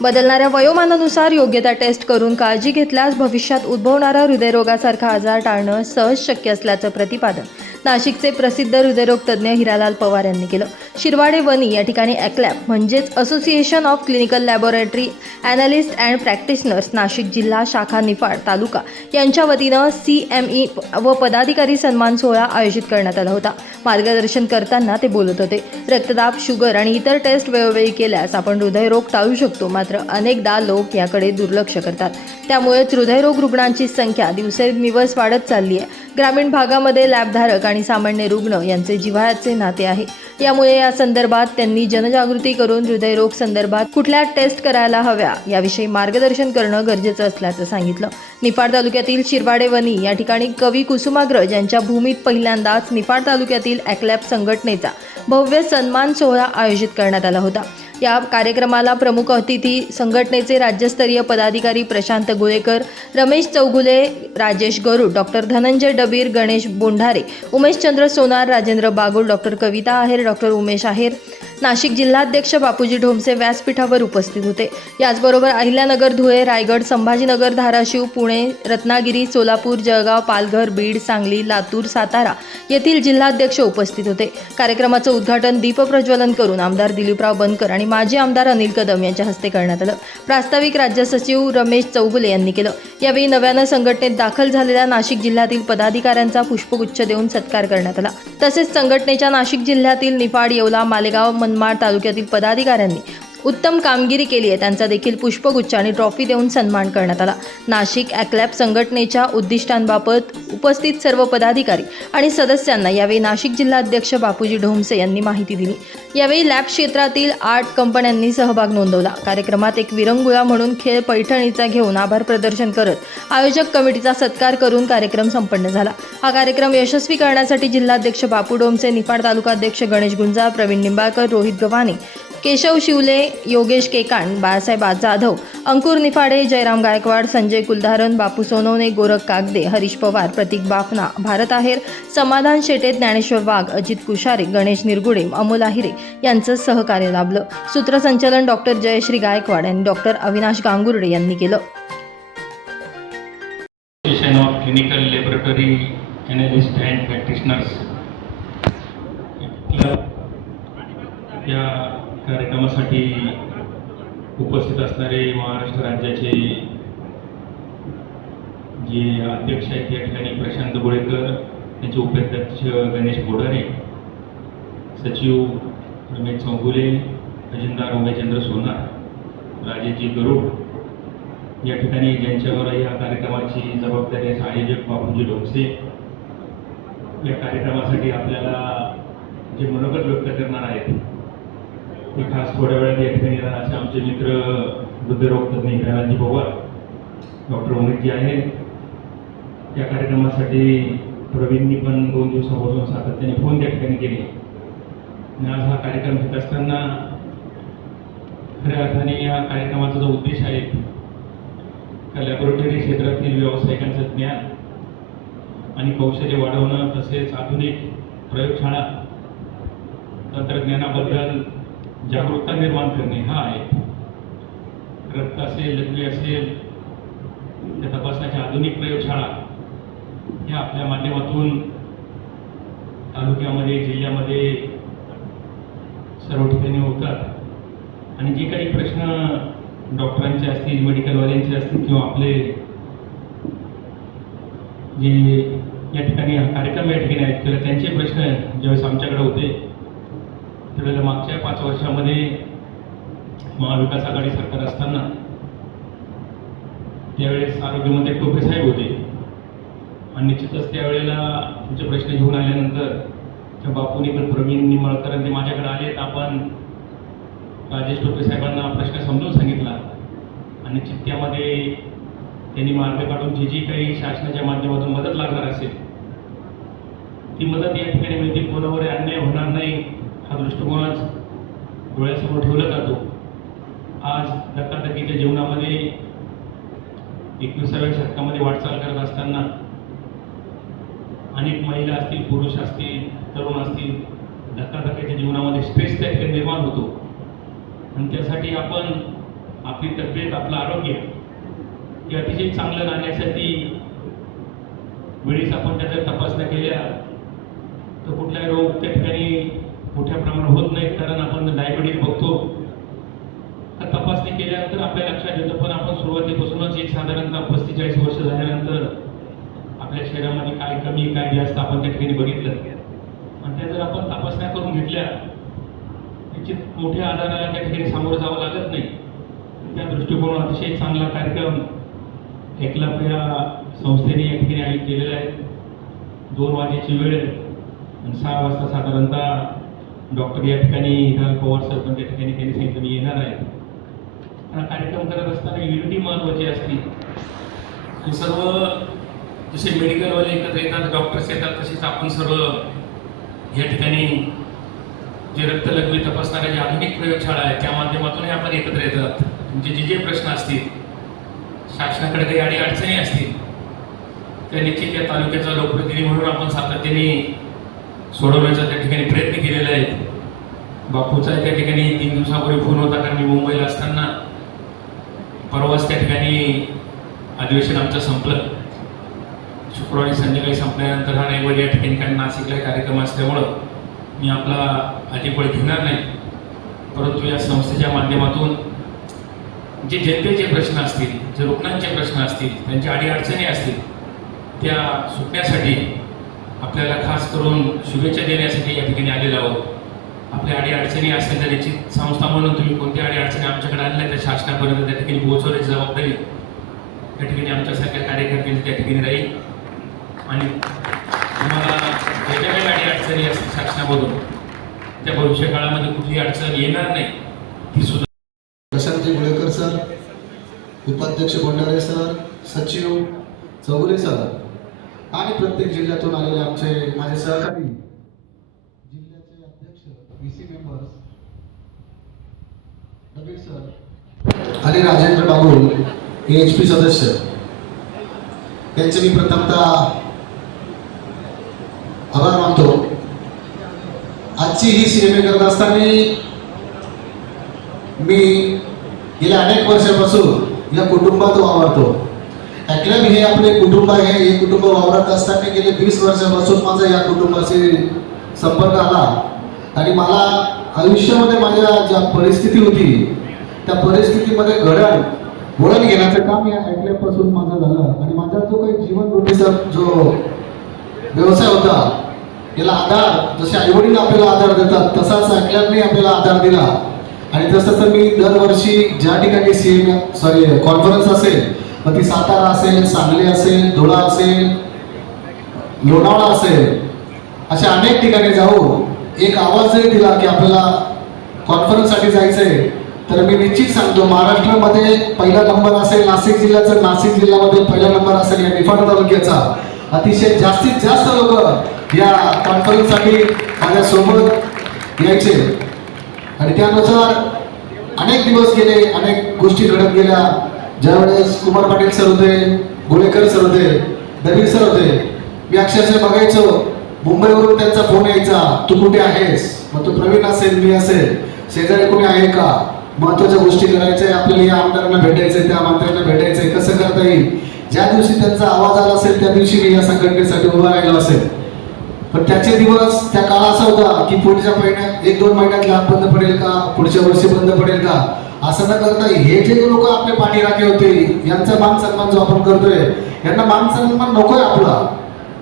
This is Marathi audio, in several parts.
बदलणाऱ्या वयोमानानुसार योग्य त्या टेस्ट करून काळजी घेतल्यास भविष्यात उद्भवणारा हृदयरोगासारखा आजार टाळणं सहज शक्य असल्याचं प्रतिपादन नाशिकचे प्रसिद्ध हृदयरोग तज्ज्ञ हिरालाल पवार यांनी केलं. शिरवाडे वनी या ठिकाणी ॲक्लॅब म्हणजेच association of clinical laboratory analyst and practitioners Nashik जिल्हा शाखा निफाड तालुका यांच्या वतीनं सी एम ई व पदाधिकारी सन्मान सोहळा आयोजित करण्यात आला होता. मार्गदर्शन करताना ते बोलत होते. रक्तदाब शुगर आणि इतर टेस्ट वेळोवेळी केल्यास आपण हृदयरोग टाळू शकतो. मात्र अनेकदा लोक याकडे दुर्लक्ष करतात. त्यामुळेच हृदयरोग रुग्णांची संख्या दिवसेंदिवस वाढत चालली आहे. ग्रामीण भागामध्ये लॅबधारक आणि सामान्य रुग्ण यांचे जिव्हाळ्याचे नाते आहे. यामुळे या संदर्भात त्यांनी जनजागृती करून हृदयरोग संदर्भात कुठल्या टेस्ट करायला हव्या याविषयी मार्गदर्शन करणं गरजेचं असल्याचं सांगितलं. निफाड तालुक्यातील शिरवाडे वनी या ठिकाणी कवी कुसुमाग्रज यांच्या भूमीत पहिल्यांदाच निफाड तालुक्यातील ॲक्लॅब संघटनेचा भव्य सन्मान सोहळा आयोजित करण्यात आला होता. या कार्यक्रमाला प्रमुख अतिथी संघटनेचे राज्यस्तरीय पदाधिकारी Prashant Gulekar Ramesh Chougule Rajesh Garud doctor Dhananjay Dabir Ganesh Bondhare Umeshchandra Sonar Rajendra Bagul doctor Kavita Aher doctor Umesh Aher Nashik जिल्हाध्यक्ष बापूजी ढोमसे व्यासपीठावर उपस्थित होते. याचबरोबर अहिल्यानगर धुळे रायगड संभाजीनगर धाराशिव पुणे रत्नागिरी सोलापूर जळगाव पालघर बीड सांगली लातूर सातारा येथील जिल्हाध्यक्ष उपस्थित होते. कार्यक्रमाचं उद्घाटन दीपप्रज्वलन करून आमदार दिलीपराव बनकर आणि माजी आमदार अनिल कदम यांच्या हस्ते करण्यात आलं. प्रास्ताविक राज्य सचिव रमेश चौगुले यांनी केलं. यावेळी नव्यानं संघटनेत दाखल झालेल्या नाशिक जिल्ह्यातील पदाधिकाऱ्यांचा पुष्पगुच्छ देऊन सत्कार करण्यात आला. तसेच संघटनेच्या नाशिक जिल्ह्यातील निफाड येवला मालेगाव मनमाड तालुक्यातील पदाधिकाऱ्यांनी उत्तम कामगिरी केली आहे. त्यांचा देखील पुष्पगुच्छ आणि ट्रॉफी देऊन सन्मान करण्यात आला. नाशिक ॲक्लॅब संघटनेच्या उद्दिष्टांबाबत उपस्थित सर्व पदाधिकारी आणि सदस्यांना यावेळी नाशिक जिल्हाध्यक्ष बापूजी ढोमसे यांनी माहिती दिली. यावेळी लॅब क्षेत्रातील आठ कंपन्यांनी सहभाग नोंदवला. कार्यक्रमात एक विरंगुळा म्हणून खेळ पैठणीचा घेऊन आभार प्रदर्शन करत आयोजक कमिटीचा सत्कार करून कार्यक्रम संपन्न झाला. हा कार्यक्रम यशस्वी करण्यासाठी जिल्हाध्यक्ष बापू डोमसे निफाड तालुकाध्यक्ष गणेश गुंजा प्रवीण निंबाळकर रोहित गव्हाणे केशव शिवले योगेश केकाण बाळासाहेब जाधव अंकुर निफाडे जयराम गायकवाड संजय कुलधारन बापू सोनवणे गोरख कागदे हरीश पवार प्रतीक बाफना भारत आहेर समाधान शेटे ज्ञानेश्वर वाघ अजित कुशारे गणेश निरगुडे अमोल आहिरे यांचं सहकार्य लाभलं. सूत्रसंचलन डॉक्टर जयश्री गायकवाड आणि डॉक्टर अविनाश गांगुर्डे यांनी केलं. Of clinical laboratory and practitioners कार्यक्रमासाठी उपस्थित असणारे महाराष्ट्र राज्याचे जे अध्यक्ष आहेत या ठिकाणी प्रशांत गोळेकर त्यांचे उपाध्यक्ष गणेश बोडारे सचिव रमेश चौगुले अजिंदार उमेशचंद्र सोनार राजेजी गरुड या ठिकाणी ज्यांच्यावर या कार्यक्रमाची जबाबदारी असं आयोजक बापूजी डोंगसे या कार्यक्रमासाठी आपल्याला जे मनोगत व्यक्त करणार आहेत ते खास थोड्या वेळात या ठिकाणी येणार असे आमचे मित्र हृदयरोग तज्ज्ञ हिराजी पवार डॉक्टर उमेशजी आहेत. या कार्यक्रमासाठी प्रवीणनी पण दोन दिवसापासून सातत्याने फोन त्या ठिकाणी केले. आणि आज हा कार्यक्रम घेत असताना खऱ्या अर्थाने या कार्यक्रमाचा जो उद्देश आहे का लॅबोरेटरी क्षेत्रातील व्यावसायिकांचं ज्ञान आणि कौशल्य वाढवणं तसेच आधुनिक प्रयोगशाळा तंत्रज्ञानाबद्दल जागरूकता निर्माण करणे हा आहे रक्त असेल लघवी असेल त्या तपासण्याच्या आधुनिक प्रयोगशाळा ह्या आपल्या माध्यमातून तालुक्यामध्ये जिल्ह्यामध्ये सर्व ठिकाणी होतात. आणि जे काही प्रश्न डॉक्टरांचे असतील मेडिकलवाल्यांचे असतील किंवा आपले जे या ठिकाणी कार्यक्रम या ठिकाणी आहेत किंवा त्यांचे प्रश्न ज्यावेळेस आमच्याकडे होते त्यावेळेला मागच्या पाच वर्षामध्ये महाविकास आघाडी सरकार असताना त्यावेळेस आरोग्यमंत्री टोपे साहेब होते. आणि निश्चितच त्यावेळेला तुमचे प्रश्न घेऊन आल्यानंतर त्या बापूनी पण प्रवीण निंबाळकर ते माझ्याकडे आलेत. आपण राजेश टोपे साहेबांना प्रश्न समजून सांगितला. आणि चित्त्यामध्ये त्यामध्ये त्यांनी मार्ग काढून जी जी काही शासनाच्या माध्यमातून मदत लागणार असेल ती मदत या ठिकाणी मिळते कोणावर अन्याय होणार नाही. हा दृष्टिकोनच डोळ्यासमोर ठेवला जातो. आज धकाधकीच्या जीवनामध्ये एकविसाव्या शतकामध्ये वाटचाल करत असताना अनेक महिला असतील पुरुष असतील तरुण असतील धकाधकीच्या जीवनामध्ये स्ट्रेस त्या ठिकाणी निर्माण होतो. आणि त्यासाठी आपण आपली तब्येत आपलं आरोग्य हे अतिशय चांगलं राहण्यासाठी वेळीच आपण त्याच्या तपासण्या केल्या तर कुठलाही रोग त्या ठिकाणी मोठ्या प्रमाणात होत नाहीत कारण आपण डायबिटीज बघतो. तर तपासणी केल्यानंतर आपल्या लक्षात येतं पण आपण सुरुवातीपासूनच एक साधारणतः पस्तीचाळीस वर्ष झाल्यानंतर आपल्या शरीरामध्ये काय कमी काय जास्त आपण त्या ठिकाणी बघितलं. आणि त्या जर आपण तपासण्या करून घेतल्या निश्चित मोठ्या आजाराला त्या ठिकाणी सामोरं जावं लागत नाही. त्या दृष्टिकोनातून अतिशय चांगला कार्यक्रम एकलाप या संस्थेने या ठिकाणी आयोजित केलेला आहे. दोन वाजेची वेळ आहे. आणि सहा वाजता साधारणतः डॉक्टर या ठिकाणी हिराल पवार सर पण त्या ठिकाणी त्यांनी सांगितलं मी येणार आहे. हा कार्यक्रम करत असताना युनिटी महत्त्वाची असते. आणि सर्व जसे मेडिकलवाले एकत्र येतात डॉक्टर्स येतात तसेच आपण सर्व या ठिकाणी जे रक्तलघवी तपासणाऱ्या ज्या आधुनिक प्रयोगशाळा आहेत त्या माध्यमातूनही आपण एकत्र येतात. तुमचे जे जे प्रश्न असतील शासनाकडे काही अडी अडचणी असतील त्या निश्चित या तालुक्याचा लोकप्रतिनिधी म्हणून आपण सातत्याने सोडवण्याचा त्या ठिकाणी प्रयत्न केलेला आहे. बापूचा त्या ठिकाणी तीन दिवसापूर्वी फोन होता कारण मी मुंबईला असताना. परवाच त्या ठिकाणी अधिवेशन आमचं संपलं. शुक्रवारी संध्याकाळी संपल्यानंतर हा रविवारी या ठिकाणी काही नाशिकला कार्यक्रम असल्यामुळं मी आपला अधिपळ घेणार नाही. परंतु या संस्थेच्या माध्यमातून जे जनतेचे प्रश्न असतील जे रुग्णांचे प्रश्न असतील त्यांच्या अडीअडचणी असतील त्या सुटण्यासाठी आपल्याला खास करून शुभेच्छा देण्यासाठी या ठिकाणी आलेलो आहोत. आपल्या अडीअडचणी असेल तर त्याची संस्था म्हणून तुम्ही कोणत्या अडीअडचणी आमच्याकडे आणल्या त्या शासनापर्यंत त्या ठिकाणी पोहोचवण्याची जबाबदारी त्या ठिकाणी आमच्यासारख्या कार्यकर्त्यांची त्या ठिकाणी राहील. आणि तुम्हाला ज्या काही आडी अडचणी असतील शासनामधून त्या भविष्य काळामध्ये कुठली अडचण येणार नाही ती सुद्धा प्रशांतजी गुळेकर सर उपाध्यक्ष भंडारे सर सचिव चौगुले सर आणि प्रत्येक जिल्ह्यातून आलेले आमचे माझे सहकारी जिल्ह्याचे अध्यक्ष V C members Nabir sir आणि राजेंद्र बागुल हे एच पी सदस्य. त्यांचे मी प्रथमतः आभार मानतो. आजची ही सिनेमे करत असताना मी गेल्या अनेक वर्षापासून या कुटुंबात वावरतो. ॲक्लॅब हे आपले कुटुंब आहे. हे कुटुंब वावरत असताना गेले वीस वर्षापासून माझा या कुटुंबाशी संपर्क आला. आणि मला आयुष्यामध्ये माझ्या ज्या परिस्थिती होती त्या परिस्थितीमध्ये घडण वळण घेण्याचं काम या ॲक्लॅबपासून माझं झालं. आणि माझा जो काही जीवन रोटीचा जो व्यवसाय होता याला आधार जसे आईवडील आपल्याला आधार देतात तसाच ॲक्लॅबने आपल्याला आधार दिला. आणि तसं तर मी दरवर्षी ज्या ठिकाणी सी एम सॉरी कॉन्फरन्स असेल मग ती सातारा असेल सांगली असेल धुळा असेल लोणावळा असेल अशा अनेक ठिकाणी जाऊ एक आवाज जरी दिला की आपल्याला कॉन्फरन्ससाठी जायचं आहे तर मी निश्चित सांगतो महाराष्ट्रामध्ये पहिला नंबर असेल नाशिक जिल्ह्याचा नाशिक जिल्ह्यामध्ये पहिला नंबर असेल या निफाड तालुक्याचा. अतिशय जास्तीत जास्त लोक या कॉन्फरन्ससाठी माझ्यासोबत यायचे. आणि त्यानुसार अनेक दिवस गेले अनेक गोष्टी घडत गेल्या. ज्यावेळेस कुमार पाटील सर होते गोळेकर सर होते दबीर सर होते मी अक्षरशः बघायचो मुंबईवरून त्यांचा फोन यायचा तू कुठे आहेस? मग तो प्रवीण असेल मी असेल शेजारी कुणी आहे का? महत्त्वाच्या गोष्टी करायच्या आपल्याला या आमदारांना भेटायचंय त्या मंत्र्यांना भेटायचंय कसं करता येईल? ज्या दिवशी त्यांचा आवाज आला असेल त्या दिवशी मी या संघटनेसाठी उभा राहिलो असेल. पण त्याचे दिवस त्या काळ असा होता की पुढच्या महिन्यात एक दोन महिन्यात लाभ बंद पडेल का? पुढच्या वर्षी बंद पडेल का? असं न करता हे जे लोक आपले पाठीराखे होते यांचा मान सन्मान जो आपण करतोय यांना मान सन्मान नकोय आपला.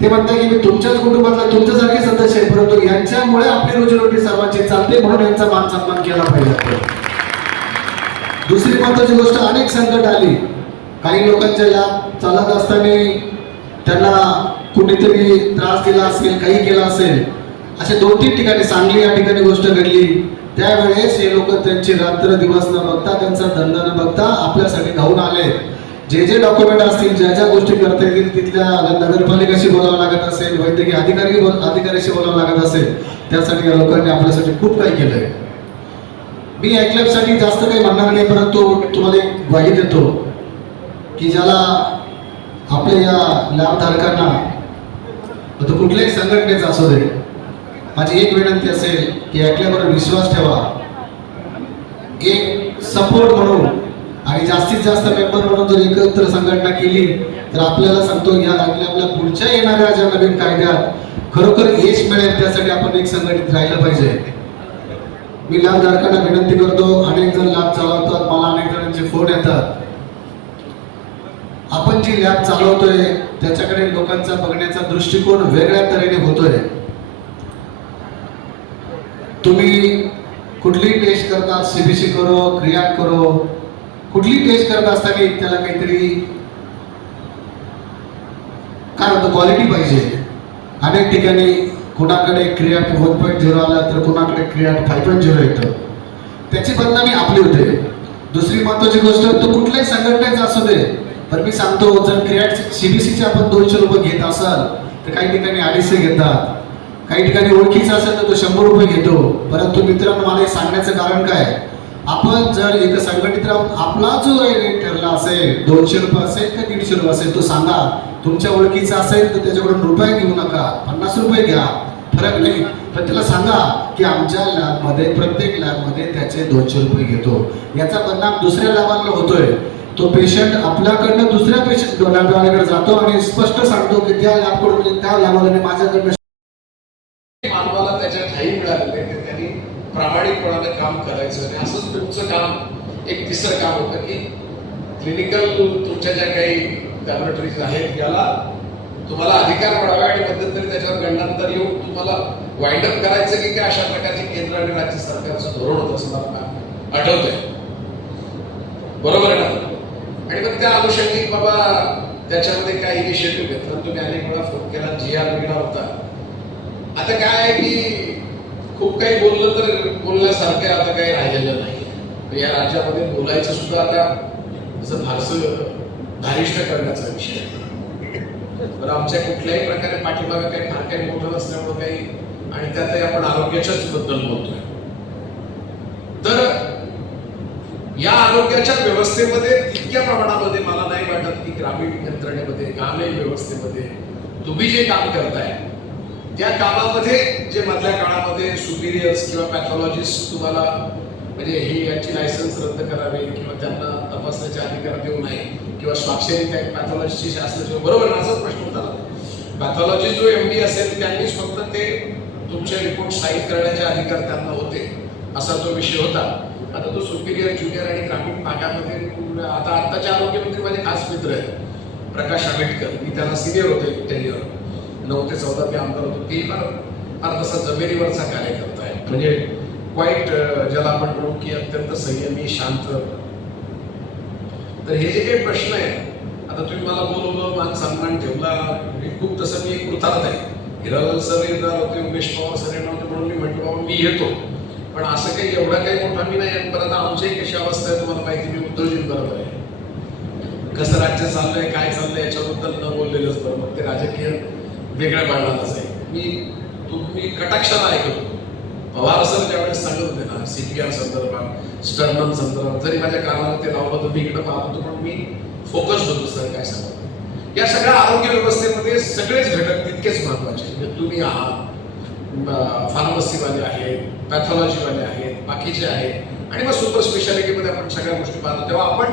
ते म्हणतात की मी तुमच्याच कुटुंबातला तुमच्यासारखे सदस्य आहे परंतु यांच्यामुळे आपली रोजीरोटी सर्वांची चालते म्हणून यांचा मान सन्मान केला पाहिजे. दुसरी महत्वाची गोष्ट अनेक संकट आली. काही लोकांच्या या चालत असताना त्यांना कुणीतरी त्रास दिला असेल काही केलं असेल अशा दोन तीन ठिकाणी सांगली या ठिकाणी गोष्ट घडली. त्यावेळेस हे लोक त्यांची रात्र दिवस न बघता त्यांचा धंदा न बघता आपल्यासाठी धावून आले. जे जे डॉक्युमेंट असतील ज्या ज्या गोष्टी करता येतील तिथल्या नगरपालिकाशी बोलावं लागत असेल वैद्यकीय अधिकारी बोल- अधिकाऱ्याशी बोलावं लागत असेल त्यासाठी या लोकांनी आपल्यासाठी खूप काही केलंय. मी ऐकल्यासाठी जास्त काही म्हणणार नाही परंतु तुम्हाला एक ग्वाही देतो की ज्याला आपल्या या लाभधारकांना तो कुठल्याही संघटनेचा असू दे माझी एक विनंती असेल की ऐकल्याबरोबर विश्वास ठेवा. एक सपोर्ट म्हणून आणि जास्तीत जास्त मेंबर म्हणून जर एकत्र संघटना केली तर आपल्याला सांगतो या लागल्या आपल्या पुढच्या येणाऱ्या ज्या नवीन कायद्यात खरोखर यश मिळेल त्यासाठी आपण एक संघटित राहिलं पाहिजे. मी लाभधारकांना विनंती करतो अनेक जण लॅब चालवतात मला अनेक जणांचे फोन येतात. आपण जी लॅब चालवतोय त्याच्याकडे लोकांचा बघण्याचा दृष्टिकोन वेगळ्या तऱ्हेने होतोय. तुम्ही कुठलीही टेस्ट करता सीबीसी करो क्रियाट करो कुठली टेस्ट करत असताना त्याला काहीतरी काय क्वालिटी पाहिजे. अनेक ठिकाणी कुणाकडे क्रियाट वन पॉईंट झिरो आला तर कुणाकडे क्रियाट फाय पॉईंट झिरो येतं. त्याची बदनामी आपली होते. दुसरी महत्वाची गोष्ट तो कुठल्याही संघटनेचा असू दे तर मी सांगतो जर क्रियाट सीबीसीचे आपण दोनशे रुपये घेत असाल तर काही ठिकाणी अडीचशे घेतात. काही ठिकाणी ओळखीचा असेल तर तो शंभर रुपये घेतो. परंतु मित्रांनो मला हे सांगण्याचं कारण काय आपण जर एक संघटित राहून आपला जो रेट ठरला असेल दोनशे रुपये असेल का दीडशे रुपये असेल तो सांगा. तुमच्या ओळखीचा असेल तर त्याच्याकडून रुपये घेऊ नका. पन्नास रुपये घ्या. फरक नाही. पण त्याला सांगा की आमच्या लॅबमध्ये प्रत्येक लॅबमध्ये त्याचे दोनशे रुपये घेतो. याचा परिणाम दुसऱ्या लॅबांना होतोय. तो पेशंट आपल्याकडनं दुसऱ्या पेशंट लॅबवाल्याकडे जातो आणि स्पष्ट सांगतो की त्या लॅबकडून त्या लॅबवाल्याने माझ्याकडनं मानवाला त्याच्या ठाई मिळालेले की त्यांनी प्रामाणिकपणाने काम करायचं आणि असंच तुमचं काम एक तिसरं काम होतं की क्लिनिकल तुमच्या ज्या काही लॅबोरेटरीज आहेत याला तुम्हाला अधिकार मिळावा आणि मध्यंतरी त्याच्यावर गंडांतर येऊन तुम्हाला वाईंड अप करायचं की काय अशा प्रकारचे केंद्र आणि राज्य सरकारचं धोरण होतं असं मला आठवतंय. बरोबर आहे ना? आणि मग त्या अनुषंगिक बाबा त्याच्यामध्ये काय इनिशिएटिव्ह घेतला? तुम्ही अनेक वेळा फोन केला जी आर लिहिला होता. आता काय आहे की खूप काही बोललं तर बोलण्यासारखं आता काही राहिलेलं नाही. या राज्यामध्ये बोलायचं सुद्धा आता असं फारसं धारिष्ट करण्याचा विषय आहे. तर आमच्या कुठल्याही प्रकारे पाठीमागे काही फार काही मोठं नसल्यामुळं काही आणि त्यातही आपण आरोग्याच्याच बद्दल बोलतोय. तर या आरोग्याच्या व्यवस्थेमध्ये तितक्या प्रमाणामध्ये मला नाही वाटत की ग्रामीण यंत्रणेमध्ये ग्रामीण व्यवस्थेमध्ये तुम्ही जे काम करताय त्या कामामध्ये जे मधल्या काळामध्ये सुपिरियर्स किंवा पॅथॉलॉजिस्ट तुम्हाला म्हणजे हे यांची लायसन्स रद्द करावे किंवा त्यांना तपासण्याचे अधिकार देऊ नये किंवा स्वाक्षरी काही पॅथॉलॉजीची शास्त्राची बरोबर असाच प्रश्न होता पॅथॉलॉजी जो एम डी असेल त्यांनीच फक्त ते तुमचे रिपोर्ट साईन करण्याचे अधिकार त्यांना होते असा तो विषय होता. आता तो सुपिरियर ज्युनियर आणि ग्रामीण भागामध्ये आता आत्ताचे आरोग्यमंत्री माझे खास मित्र आहेत प्रकाश आंबेडकर. मी त्यांना सिनियर होते टेनियर नऊ ते चौदा ते आमदार होतो. ते फार फार तसा जमिनीवरचा कार्यकर्ता आहे. म्हणजे वाईट ज्याला आपण म्हणू की अत्यंत संयमी शांत. तर हे जे काही प्रश्न आहेत आता तुम्ही मला बोलवलं मान सन्मान ठेवला मी खूप तसं मी एक कृतार्थ आहे. हिरालाल सर येणार होते उमेश पवार सर येणार होते म्हणून मी म्हटलं बाबा मी येतो. पण असं काही एवढा काही मोठा मी नाही परत आमची कशी अवस्था आहे तुम्हाला माहिती मी उद्धवजी बरोबर आहे. कसं राज्य चाललंय काय चाललंय याच्याबद्दल न बोललेलंच बरं मग ते राजकीय वेगळ्या बाळालाच आहे मी तुम्ही कटाक्षाला ऐकतो. पवार सर ज्यावेळेस सांगत होते ना सीपीआर संदर्भात स्टर्नल संदर्भात जरी माझ्या कानाला ते लावलं तर मी इकडे पाहत होतो पण मी फोकस होतो सर काय सांगतो या सगळ्या आरोग्य व्यवस्थेमध्ये सगळेच घटक तितकेच महत्त्वाचे म्हणजे तुम्ही आहात फार्मसीवाले आहेत पॅथॉलॉजीवाले आहेत बाकीचे आहेत आणि मग सुपर स्पेशालिटीमध्ये आपण सगळ्या गोष्टी पाहतो. तेव्हा आपण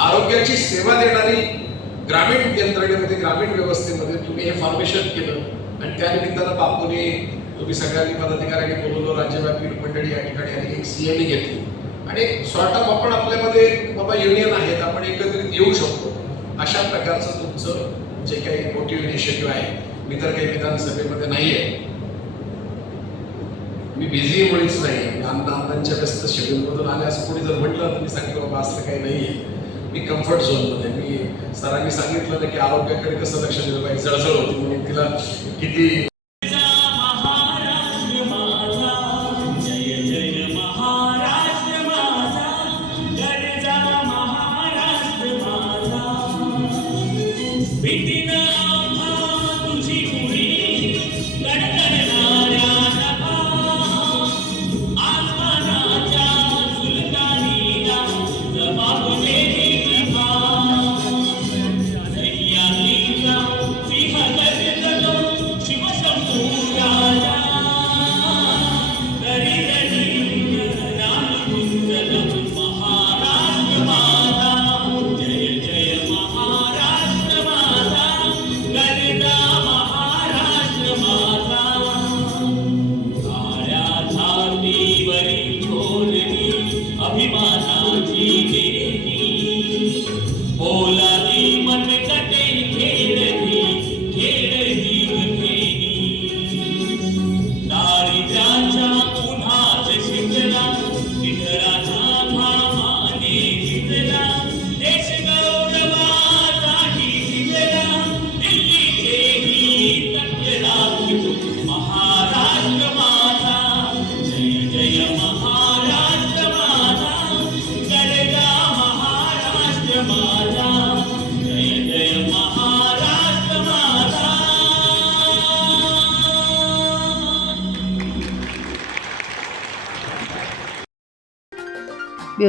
आरोग्याची सेवा देणारी ग्रामीण यंत्रणेमध्ये ग्रामीण व्यवस्थेमध्ये मी हे फॉर्मेशन केलं. आणि त्या निमित्तानं बापूने तुम्ही सगळ्यांनी पदाधिकाऱ्यांनी बोलवलं राज्यव्यापी मंडळी या ठिकाणी आणि एक सीएनी घेतली. आणि सॉर्ट ऑफ आपण आपल्यामध्ये बाबा युनियन आहेत आपण एकत्रित येऊ शकतो. अशा प्रकारचं तुमचं जे काही मोटिव्ह इनिशिएटिव्ह आहे मी तर काही विधानसभेमध्ये नाही आहे मी बिझी मुळीच नाही आहे अन्न व्यस्त शेड्यूलमधून आले असं कोणी जर म्हटलं तर मी सांगितलं बाबा असं काही नाही आहे मी कम्फर्ट झोनमध्ये सरांनी सांगितलं की आरोग्याकडे कसं लक्ष दिलं पाहिजे जळजळ होती म्हणून तिला किती Beating up.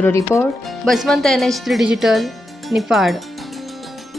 Bureau report Baswant NH three digital Niphad.